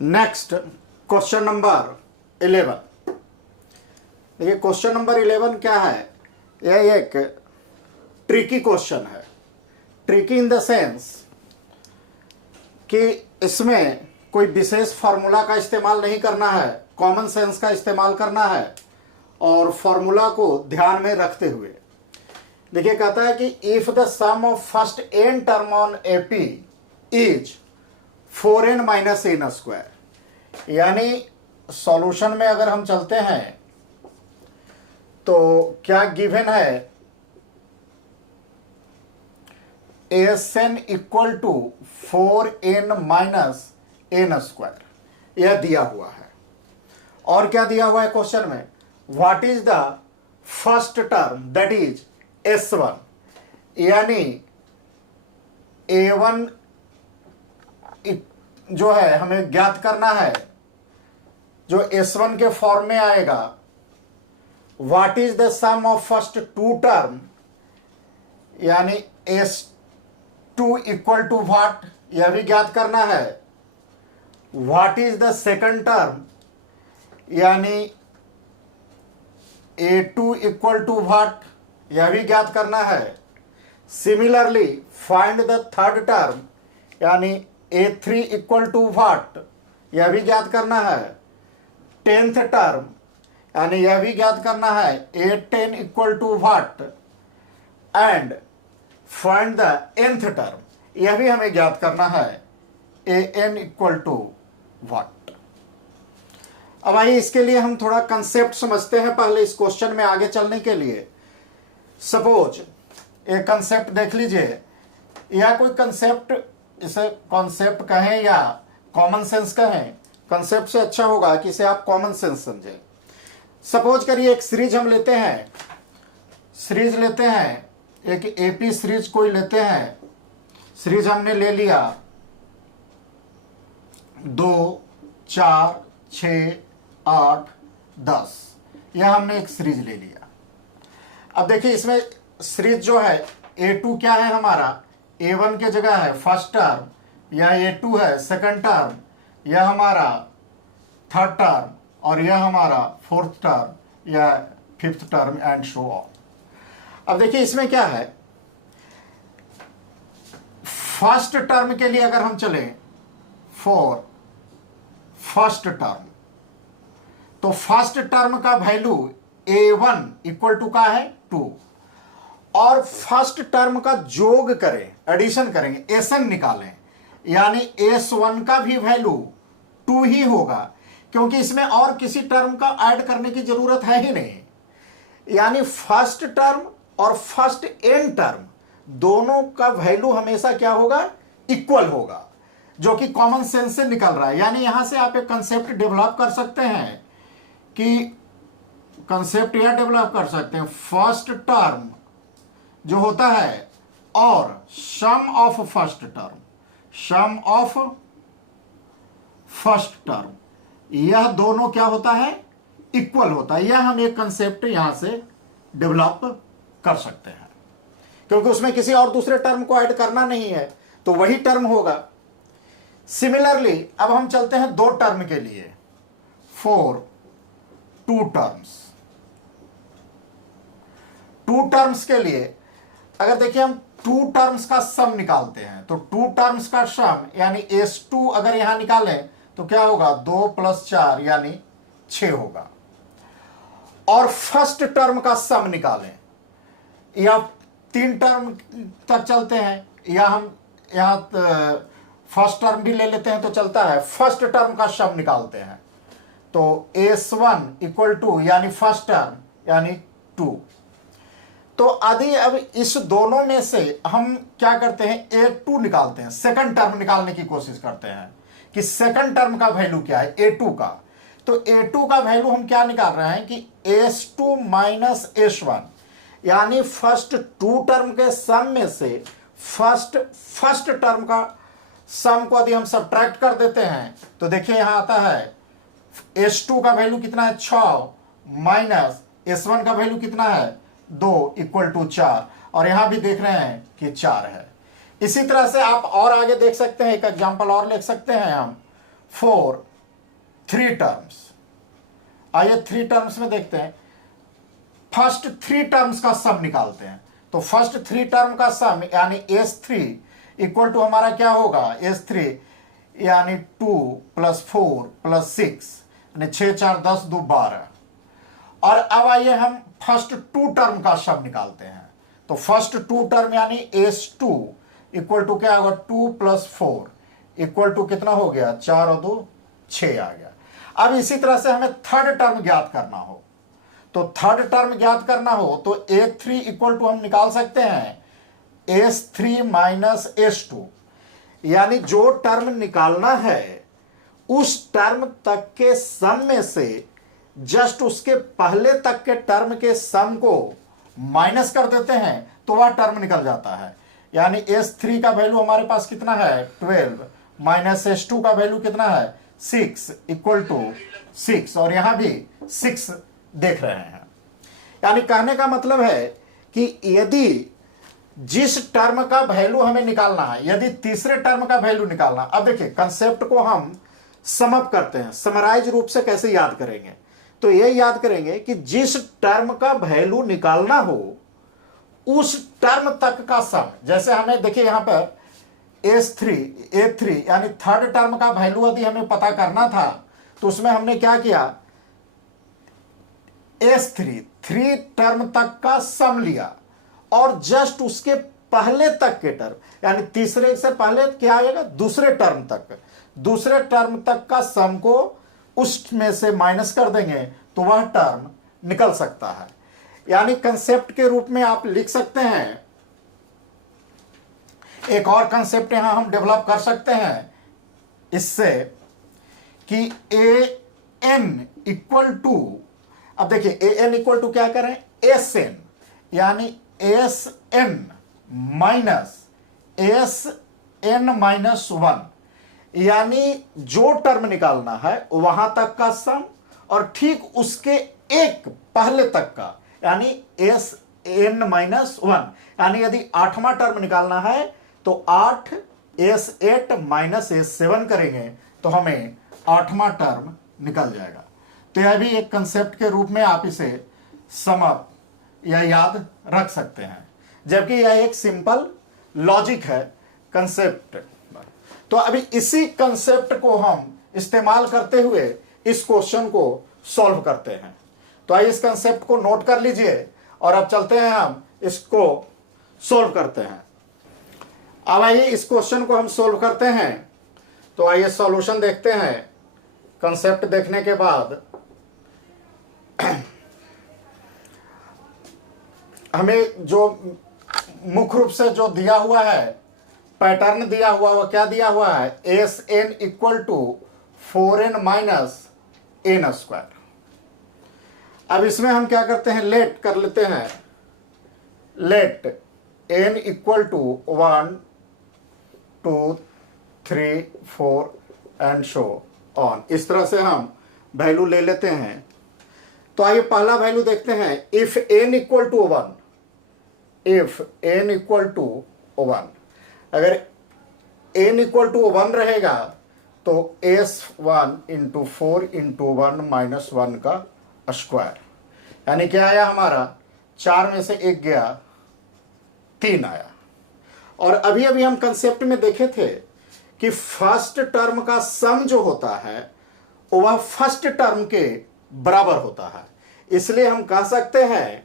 Next question number 11। देखिए question number 11 क्या है, यह एक ट्रिकी क्वेश्चन है। ट्रिकी इन द सेंस कि इसमें कोई विशेष फार्मूला का इस्तेमाल नहीं करना है, कॉमन सेंस का इस्तेमाल करना है और फार्मूला को ध्यान में रखते हुए। देखिए कहता है कि if the sum of first n term on AP is 4n minus n square, यानी सॉल्यूशन में अगर हम चलते हैं तो क्या गिवन है, n equal to 4n minus n square, यह दिया हुआ है। और क्या दिया हुआ है क्वेश्चन में, what is the first term that is S1, यानी A1 जो है हमें ज्ञात करना है, जो S1 के फॉर्म में आएगा। What is the sum of first two term, यानी S2 इक्वल टू व्हाट, यह भी ज्ञात करना है। What is the second term, यानी A2 इक्वल टू व्हाट, यह भी ज्ञात करना है। Similarly find the third term, यानी A3 इक्वल टू व्हाट, यह भी ज्ञात करना है। 10th टर्म, यानी यह भी ज्ञात करना है A10 equal to what, and find the nth term, यह भी हमें ज्ञात करना है AN इक्वल टू व्हाट। अब आइए इसके लिए हम थोड़ा कंसेप्ट समझते हैं पहले इस क्वेश्चन में आगे चलने के लिए। सपोज एक कंसेप्ट देख लीजिए, या कोई कंसेप्ट, इसे कॉन्सेप्ट कहें या कॉमन सेंस कहें, कंसेप्ट से अच्छा होगा कि इसे आप कॉमन सेंस समझें। सपोज करिए एक सीरीज हम लेते हैं, एक एपी सीरीज कोई लेते हैं। सीरीज हमने ले लिया 2, 4, 6, 8, 10, यह हमने एक सीरीज ले लिया। अब देखिए इसमें सीरीज जो है A2 क्या है हमारा, A1 के जगह है फर्स्ट टर्म, या A2 है सेकंड टर्म, यह हमारा थर्ड टर्म, और यह हमारा फोर्थ टर्म या fifth term, and so on. अब देखिए इसमें क्या है, फर्स्ट टर्म के लिए अगर हम चलें फॉर फर्स्ट टर्म, तो फर्स्ट टर्म का वैल्यू A1 इक्वल टू का है 2, और फर्स्ट टर्म का जोग करें, एडिशन करेंगे, SN निकालें, यानी S1 का भी वैल्यू 2 ही होगा, क्योंकि इसमें और किसी टर्म का ऐड करने की जरूरत है ही नहीं। यानी फर्स्ट टर्म और फर्स्ट n टर्म दोनों का वैल्यू हमेशा क्या होगा, इक्वल होगा, जो कि कॉमन सेंस से निकल रहा है। यानी यहां से आप एक कंसेप्ट डेवलप कर सकते हैं कि कंसेप्ट यह डेवलप कर सकते हैं, फर्स्ट टर्म जो होता है और sum of first term, sum of first term, यह दोनों क्या होता है, इक्वल होता है। यह हम एक कंसेप्ट यहां से डेवलप कर सकते हैं, क्योंकि उसमें किसी और दूसरे टर्म को ऐड करना नहीं है, तो वही टर्म होगा। सिमिलरली अब हम चलते हैं दो टर्म के लिए, for two terms. Two terms के लिए अगर देखिए हम टू टर्म्स का सम निकालते हैं, तो टू टर्म्स का सम यानी S2 अगर यहां निकालें तो क्या होगा, 2 + 4 यानी 6 होगा। और फर्स्ट टर्म का सम निकालें, या 3 टर्म तक चलते हैं, या हम यहां फर्स्ट टर्म भी ले लेते हैं तो चलता है। फर्स्ट टर्म का सम निकालते हैं तो S1 इक्वल टू, यानी फर्स्ट टर्म यानी 2। तो आदि अब इस दोनों में से हम क्या करते हैं, A2 निकालते हैं, सेकंड टर्म निकालने की कोशिश करते हैं कि सेकंड टर्म का वैल्यू क्या है, A2 का। तो A2 का वैल्यू हम क्या निकाल रहे हैं कि S2 माइनस S1, यानी फर्स्ट टू टर्म के सम में से फर्स्ट टर्म का सम को यदि हम सब्ट्रैक्ट कर देते हैं तो देखिए यहां आता है S2 का वैल्यू कितना है, 6, माइनस S1 का वैल्यू कितना है, 2 इक्वल टू 4, और यहां भी देख रहे हैं कि 4 है। इसी तरह से आप और आगे देख सकते हैं, एक एग्जांपल और लिख सकते हैं हम, 4 3 टर्म्स। आइए 3 टर्म्स में देखते हैं, फर्स्ट 3 टर्म्स का सम निकालते हैं। तो फर्स्ट 3 टर्म का सम यानी S3 इक्वल टू हमारा क्या होगा, S3 यानी 2 + 4 + 6 यानी 6 4 10 2 12। और अब आइए हम फर्स्ट 2 टर्म का सम निकालते हैं। तो फर्स्ट 2 टर्म यानी S2 इक्वल टू क्या होगा, 2 + 4 इक्वल टू कितना हो गया, 4 और 2 6 आ गया। अब इसी तरह से हमें थर्ड टर्म ज्ञात करना हो, तो थर्ड टर्म ज्ञात करना हो तो A3 इक्वल टू हम निकाल सकते हैं S3 - S2, यानी जो टर्म निकालना है उस टर्म तक के सम में से जस्ट उसके पहले तक के टर्म के सम को माइनस कर देते हैं तो वह टर्म निकल जाता है। यानी S3 का वैल्यू हमारे पास कितना है, 12 - S2 का वैल्यू कितना है, 6 इक्वल टू 6, और यहां भी 6 देख रहे हैं। यानी कहने का मतलब है कि यदि जिस टर्म का वैल्यू हमें निकालना है, यदि तीसरे टर्म का वैल्यू निकालना, अब देखिए कंसेप्ट को हम समअप करते हैं, समराइज रूप से कैसे याद करेंगे, तो ये याद करेंगे कि जिस टर्म का वैल्यू निकालना हो उस टर्म तक का सम, जैसे हमें देखिए यहां पर A3 यानी थर्ड टर्म का वैल्यू यदि हमें पता करना था तो उसमें हमने क्या किया, S3 3 टर्म तक का सम लिया और जस्ट उसके पहले तक के टर्म यानी तीसरे से पहले क्या आएगा, दूसरे टर्म तक का सम को उसमें से माइनस कर देंगे तो वह टर्म निकल सकता है। यानी कंसेप्ट के रूप में आप लिख सकते हैं, एक और कंसेप्ट यहां हम डेवलप कर सकते हैं इससे कि an इक्वल टू, अब देखिए an इक्वल टू क्या करें, Sn, यानी Sn - 1, यानी जो टर्म निकालना है वहां तक का सम और ठीक उसके एक पहले तक का, यानी Sn - 1, यानी यदि 8वां टर्म निकालना है तो 8 S8 - S7 करेंगे तो हमें 8वां टर्म निकल जाएगा। तो यह भी एक कंसेप्ट के रूप में आप इसे समअप या याद रख सकते हैं, जबकि यह एक सिंपल लॉजिक है कंसेप्ट। तो अभी इसी कंसेप्ट को हम इस्तेमाल करते हुए इस क्वेश्चन को सॉल्व करते हैं। तो आइए इस कंसेप्ट को नोट कर लीजिए और अब चलते हैं हम इसको सॉल्व करते हैं। अब आइए इस क्वेश्चन को हम सॉल्व करते हैं। तो आइए सॉल्यूशन देखते हैं। कंसेप्ट देखने के बाद हमें जो मुख्य रूप से जो दिया हुआ है, पैटर्न दिया हुआ, वो क्या दिया हुआ है, Sn equal to 4n - n²। अब इसमें हम क्या करते हैं, लेट कर लेते हैं, let n equal to 1 2 3 4 and so on, इस तरह से हम वैल्यू ले लेते हैं। तो आइए पहला वैल्यू देखते हैं, if n equal to 1, if n equal to 1, अगर n इक्वल टू 1 रहेगा तो S1 × 4 × 1 - 1 का स्क्वायर, यानी क्या आया हमारा, 4 में से 1 गया, 3 आया। और अभी अभी हम कंसेप्ट में देखे थे कि फर्स्ट टर्म का सम जो होता है वह फर्स्ट टर्म के बराबर होता है, इसलिए हम कह सकते हैं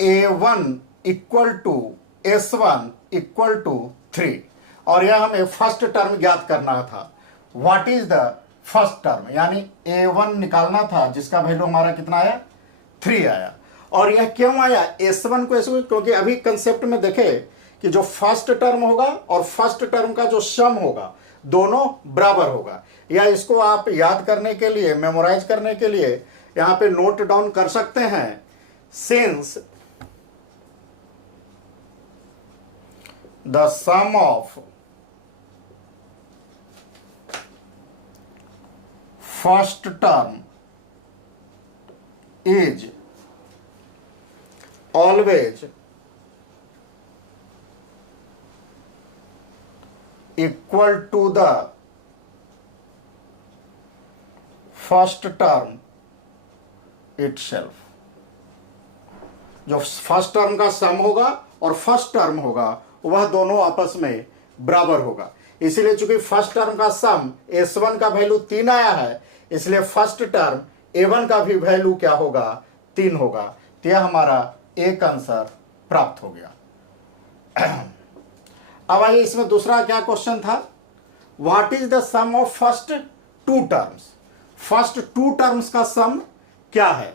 A1 equal to S1 equal to 3, और यह हमें फर्स्ट टर्म ज्ञात करना था। What is the first term, यानी A1 निकालना था जिसका वैल्यू हमारा कितना आया, 3 आया। और यह क्यों आया, S1 को S1, क्योंकि अभी कंसेप्ट में देखे कि जो फर्स्ट टर्म होगा और फर्स्ट टर्म का जो सम होगा दोनों बराबर होगा। या इसको आप याद करने के लिए, मेमोराइज करने के लिए यहां पे नोट डाउन कर सकते हैं, since the sum of first term is always equal to the first term itself. जो फर्स्ट टर्म का सम होगा और फर्स्ट टर्म होगा वह दोनों आपस में बराबर होगा। इसलिए चूंकि फर्स्ट टर्म का सम s1 का वैल्यू 3 आया है, इसलिए फर्स्ट टर्म a1 का भी वैल्यू क्या होगा, 3 होगा। तो यह हमारा एक आंसर प्राप्त हो गया। अब आइए इसमें दूसरा क्या क्वेश्चन था, what is the sum of first two terms. First two terms का सम क्या है?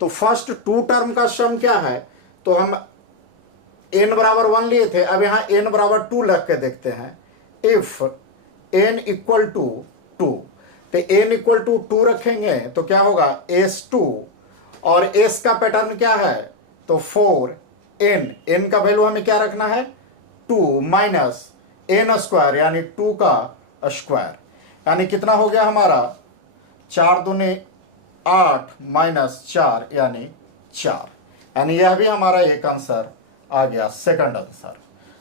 तो फर्स्ट टू टर्म का सम क्या है, तो हम n बराबर 1 लिए थे, अब यहां n बराबर 2 रख के देखते हैं। इफ n इक्वल टू 2, तो n इक्वल टू 2 रखेंगे तो क्या होगा, s2, और s का पैटर्न क्या है, तो 4n, n का वैल्यू हमें क्या रखना है, 2 माइनस n स्क्वायर यानी 2 का स्क्वायर, यानी कितना हो गया हमारा, 4 दूनी 8 माइनस 4 यानी 4, यानी यह भी हमारा एक आंसर आ गया, सेकंड आंसर।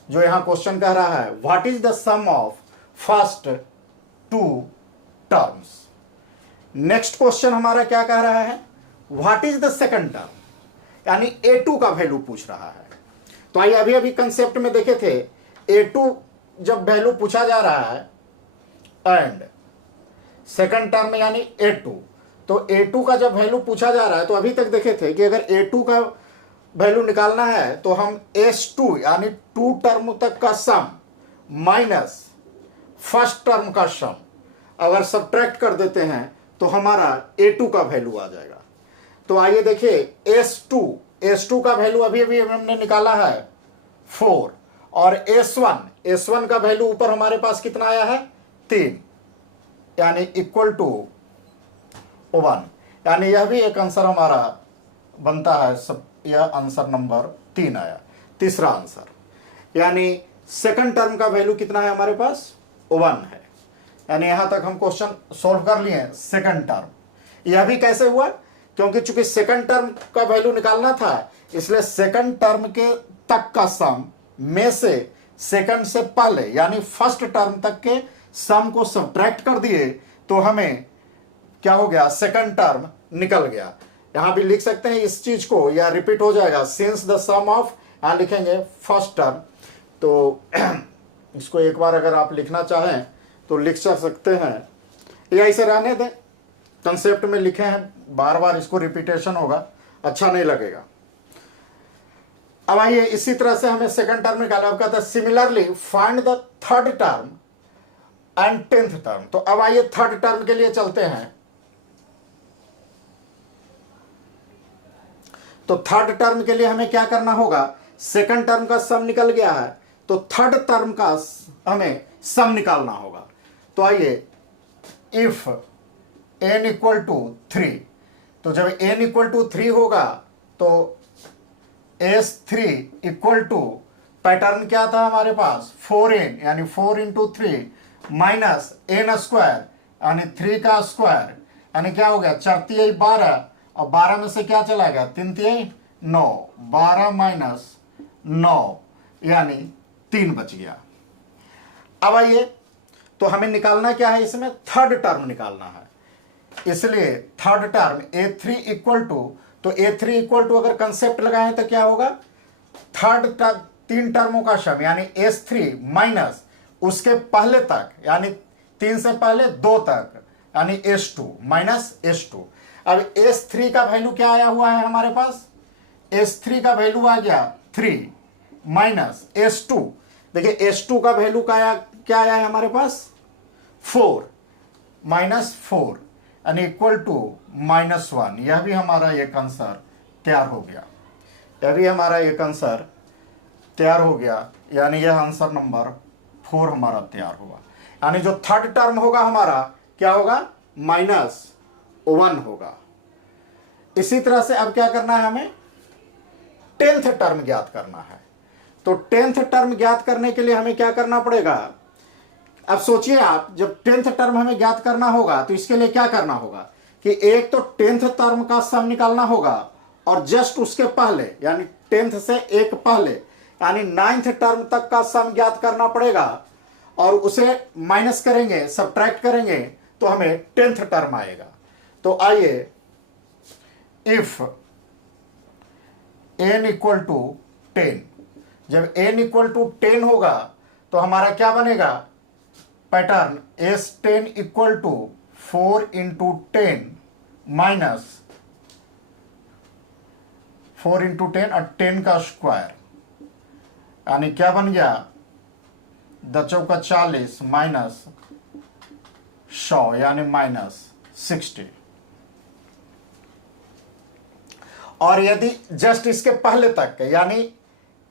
जो यहां क्वेश्चन कह रहा है what is the sum of first two terms. Next question हमारा क्या कह रहा है, what is the second term, यानी a2 का वैल्यू पूछ रहा है। तो आइए अभी अभी कंसेप्ट में देखे थे, a2 जब वैल्यू पूछा जा रहा है एंड सेकंड टर्म यानी a2, तो a2 का जब वैल्यू पूछा जा रहा है तो अभी तक देखे थे कि अगर a2 का वैल्यू निकालना है तो हम s2 यानी 2 टर्म तक का सम माइनस फर्स्ट टर्म का सम अगर सब्ट्रैक्ट कर देते हैं तो हमारा a2 का वैल्यू आ जाएगा। तो आइए देखिए s2 का वैल्यू अभी अभी हमने निकाला है 4, और s1 का वैल्यू ऊपर हमारे पास कितना आया है, 3, यानी इक्वल टू 1, यानी यह भी एक आंसर हमारा बनता है। सब यह आंसर नंबर 3 आया। तीसरा आंसर, यानी सेकंड टर्म का वैल्यू कितना है हमारे पास, 1 है, यानी यहां तक हम क्वेश्चन सॉल्व कर लिए। सेकंड टर्म यह भी कैसे हुआ, क्योंकि चूंकि सेकंड टर्म का वैल्यू निकालना था, इसलिए सेकंड टर्म के तक का सम में से सेकंड से पहले यानी फर्स्ट टर्म तक के सम को सब्ट्रैक्ट कर दिए तो हमें क्या हो गया, सेकंड टर्म निकल गया। यहां भी लिख सकते हैं इस चीज को, या रिपीट हो जाएगा, सिंस द सम ऑफ, यहां लिखेंगे फर्स्ट टर्म। तो इसको एक बार अगर आप लिखना चाहें तो लिख सकते हैं, या इसे रहने दें, कंसेप्ट में लिखे हैं, बार बार इसको रिपीटेशन होगा, अच्छा नहीं लगेगा। अब आइए इसी तरह से हमें सेकंड टर्म निकाला। अब कहता है similarly find the third term and 10th term. तो अब आइए थर्ड टर्म के लिए चलते हैं। तो थर्ड टर्म के लिए हमें क्या करना होगा, सेकंड टर्म का सम निकल गया है तो थर्ड टर्म का हमें सम निकालना होगा। तो आइए इफ n इक्वल टू 3, तो जब n इक्वल टू 3 होगा तो s3 इक्वल टू, पैटर्न क्या था हमारे पास, 4n, यानी 4 इंटू 3 माइनस n स्क्वायर यानी 3 का स्क्वायर, यानी क्या हो गया, 4 तिहाई 12, और 12 में से क्या चला गया, 3 तिहाई 9, 12 माइनस 9 यानी 3 बच गया। अब आइए, तो हमें निकालना क्या है, इसमें थर्ड टर्म निकालना है, इसलिए third term a3 equal to, तो a3 इक्वल टू अगर कंसेप्ट लगाएं तो क्या होगा, थर्ड टर्म 3 टर्मों का सम यानी s3 माइनस उसके पहले तक यानी 3 से पहले 2 तक यानी s2 माइनस s2। अब s3 का वैल्यू क्या आया हुआ है हमारे पास, s3 का वैल्यू आ गया 3 माइनस s2, देखिए s2 का वैल्यू क्या आया है हमारे पास, 4 माइनस 4 यानी इक्वल टू -1। यह भी हमारा एक आंसर तैयार हो गया, यह भी हमारा एक आंसर तैयार हो गया, यानी यह आंसर नंबर 4 हमारा तैयार हुआ। यानी जो थर्ड टर्म होगा हमारा क्या होगा, -1 होगा। इसी तरह से अब क्या करना है, हमें 10th टर्म ज्ञात करना है। तो 10th टर्म ज्ञात करने के लिए हमें क्या करना पड़ेगा, अब सोचिए आप, जब 10th टर्म हमें ज्ञात करना होगा तो इसके लिए क्या करना होगा कि एक तो 10th टर्म का सम निकालना होगा, और जस्ट उसके पहले यानी 10th से एक पहले यानी 9th टर्म तक का सम ज्ञात करना पड़ेगा, और उसे माइनस करेंगे, सब्ट्रैक्ट करेंगे, तो हमें 10th टर्म आएगा। तो आइए, इफ n इक्वल टू 10, जब n इक्वल टू 10 होगा तो हमारा क्या बनेगा pattern, S10 equal to 4 into 10 minus 4 into 10 और 10 का स्क्वायर, यानी क्या बन गया 10 चौका 40 माइनस 100 यानी माइनस 60। और यदि जस्ट इसके पहले तक यानी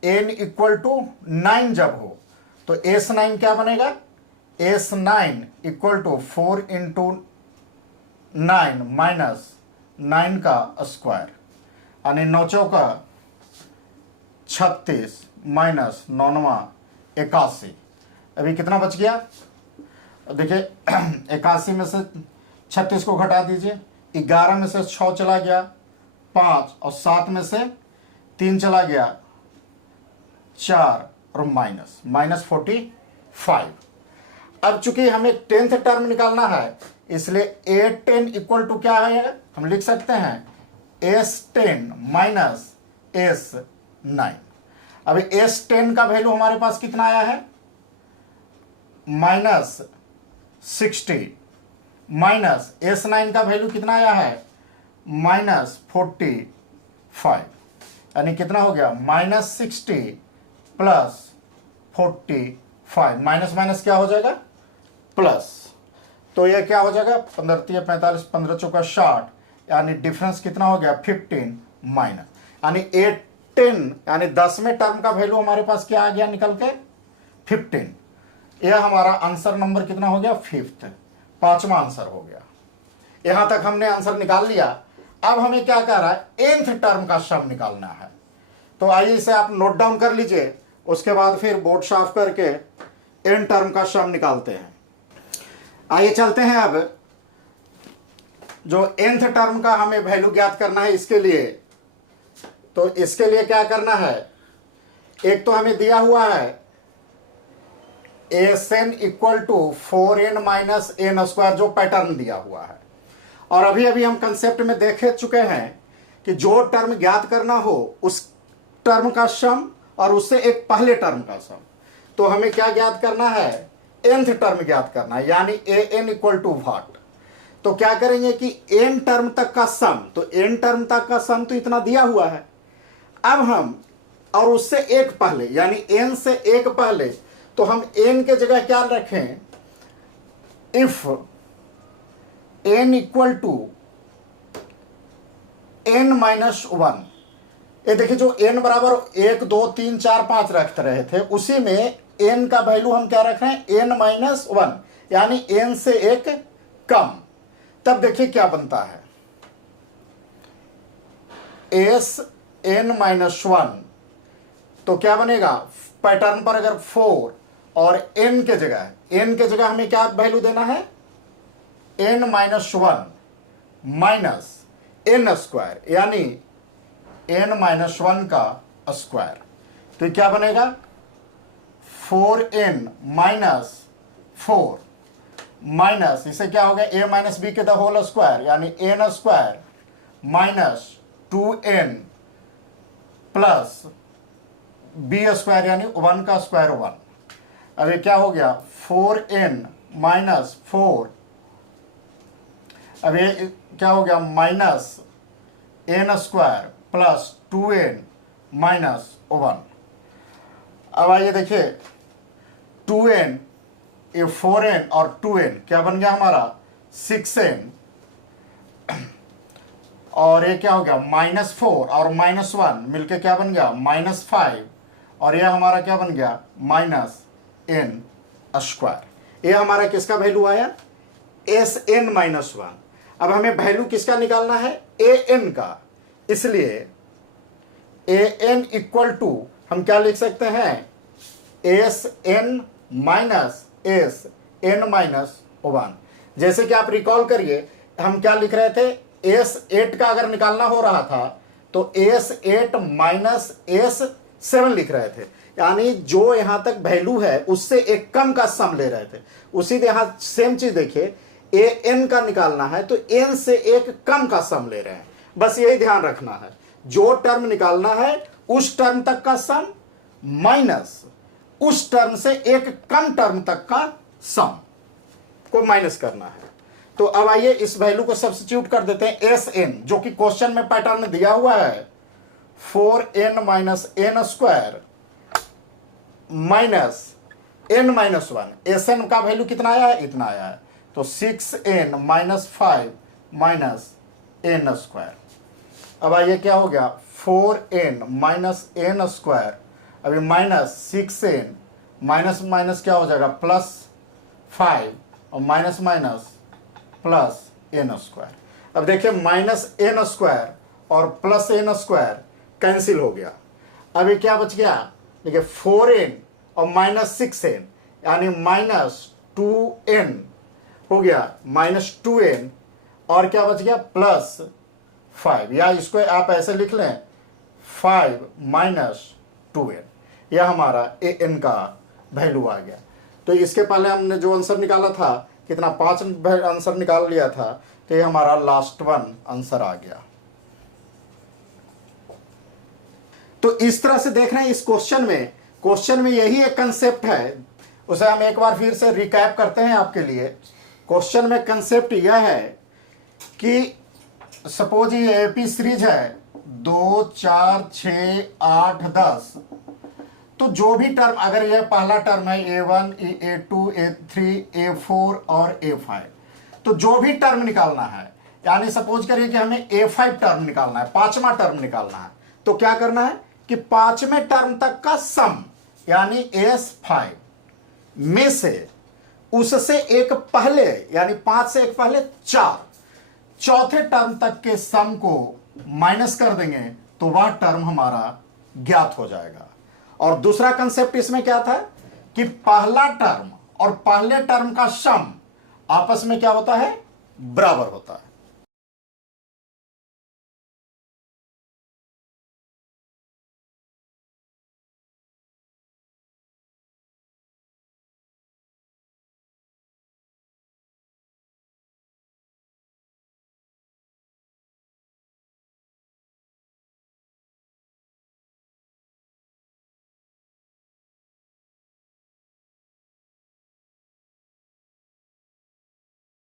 n इक्वल टू 9 जब हो तो S9 क्या बनेगा, S9 equal to 4 into 9 minus 9 का स्क्वायर, यानी 9 चौका 36 माइनस 9 81। अभी कितना बच गया देखिए 81 में से 36 को घटा दीजिए, 11 में से 6 चला गया 5 और 7 में से 3 चला गया 4 और माइनस 45। अब चूंकि हमें 10th टर्म निकालना है इसलिए A10 इक्वल टू क्या है, हम लिख सकते हैं S10 माइनस S9। अभी S10 का वैल्यू हमारे पास कितना आया है माइनस 60 माइनस S9 का वैल्यू कितना आया है माइनस 45, यानी कितना हो गया माइनस 60 प्लस 45, माइनस माइनस क्या हो जाएगा प्लस, तो यह क्या हो जाएगा 15 3 45 15 चौका 60, यानी डिफरेंस कितना हो गया 15 माइनस, यानी 10 यानी 10वें टर्म का वैल्यू हमारे पास क्या आ गया निकल के 15। यह हमारा आंसर नंबर कितना हो गया 5th, 5वां आंसर हो गया। यहां तक हमने आंसर निकाल लिया। अब हमें क्या कह रहा है nth टर्म का सम निकालना है। तो आइए इसे आप नोट डाउन कर लीजिए, उसके बाद फिर बोर्ड साफ करके n टर्म का सम निकालते हैं। आइए चलते हैं अब जो nth टर्म का हमें वैल्यू ज्ञात करना है इसके लिए। तो इसके लिए क्या करना है, एक तो हमें दिया हुआ है Sn equal to 4n minus n square, जो पैटर्न दिया हुआ है। और अभी अभी हम कंसेप्ट में देख चुके हैं कि जो टर्म ज्ञात करना हो उस टर्म का सम और उससे एक पहले टर्म का सम। तो हमें क्या ज्ञात करना है nth टर्म ज्ञात करना है, यानी an इक्वल टू व्हाट। तो क्या करेंगे कि n टर्म तक का सम, तो n टर्म तक का सम तो इतना दिया हुआ है। अब हम और उससे एक पहले यानी n से एक पहले, तो हम n के जगह क्या रखें, if n equal to n minus 1। ये देखिए जो n बराबर 1 2 3 4 5 रखते रहे थे, उसी में n का वैल्यू हम क्या रख रहे हैं n माइनस 1, यानी n से एक कम। तब देखिए क्या बनता है s n माइनस 1, तो क्या बनेगा पैटर्न पर अगर 4 और n के जगह हमें क्या वैल्यू देना है n minus 1 minus n square, यानी n माइनस 1 का स्क्वायर। तो क्या बनेगा 4n माइनस 4 माइनस इसे क्या हो गया a माइनस बी के द होल स्क्वायर, यानी n square minus 2n plus b square, यानी 1 का स्क्वायर 1। अब ये क्या हो गया 4n माइनस 4, अब ये क्या हो गया minus n square plus 2n minus 1। अब आइए देखिए 2n, ये 4n और 2n क्या बन गया हमारा 6n, और ये क्या हो गया माइनस 4 और माइनस 1 मिलके क्या बन गया माइनस 5, और यह हमारा क्या बन गया माइनस n स्क्वायर। ये हमारा किसका वैल्यू आया Sn माइनस 1। अब हमें वैल्यू किसका निकालना है an का, इसलिए an इक्वल टू हम क्या लिख सकते हैं Sn माइनस Sn माइनस 1। जैसे कि आप रिकॉल करिए हम क्या लिख रहे थे S8 का अगर निकालना हो रहा था तो S8 माइनस S7 लिख रहे थे, यानी जो यहां तक वैल्यू है उससे एक कम का सम ले रहे थे। उसी यहां सेम चीज देखिए, ए एन का निकालना है तो एन से एक कम का सम ले रहे हैं, बस यही ध्यान रखना है। जो टर्म निकालना है उस टर्म तक का सम माइनस उस टर्म से एक कम टर्म तक का सम को माइनस करना है। तो अब आइए इस वैल्यू को सब्स्टिट्यूट कर देते हैं, एस एन जो कि क्वेश्चन में पैटर्न में दिया हुआ है 4n minus n square minus n minus 1। S n का वैल्यू कितना आया है, इतना आया है, तो 6n minus 5 minus n square. अब आइए क्या हो गया, 4n माइनस एन स्क्वायर, अभी माइनस 6n माइनस माइनस क्या हो जाएगा प्लस 5 और minus minus plus n square. अब देखिए माइनस एन स्क्वायर और प्लस एन स्क्वायर कैंसिल हो गया। अभी क्या बच गया, देखिए 4n और माइनस 6n यानी माइनस 2n हो गया, माइनस 2n और क्या बच गया प्लस 5, या इसको आप ऐसे लिख लें 5 माइनस 2n, यह हमारा ए एन का वैल्यू आ गया। तो इसके पहले हमने जो आंसर निकाला था कितना, 5 आंसर निकाल लिया था, तो ये हमारा लास्ट वन आंसर आ गया। तो इस तरह से देख रहे हैं इस क्वेश्चन में यही एक कंसेप्ट है, उसे हम एक बार फिर से रिकैप करते हैं आपके लिए। क्वेश्चन में कंसेप्ट यह है कि सपोज ये एपी सीरीज है 2 4 6 8 10, तो जो भी टर्म, अगर यह पहला टर्म है A1 A2 A3 A4 और A5, तो जो भी टर्म निकालना है, यानी सपोज करिए कि हमें A5 टर्म निकालना है, पांचवा टर्म निकालना है, तो क्या करना है कि पांचवें टर्म तक का सम यानी S5 में से उससे एक पहले यानी 5 से एक पहले 4 चौथे टर्म तक के सम को माइनस कर देंगे तो वह टर्म हमारा ज्ञात हो जाएगा। और दूसरा कंसेप्ट इसमें क्या था कि पहला टर्म और पहले टर्म का सम आपस में क्या होता है, बराबर होता है।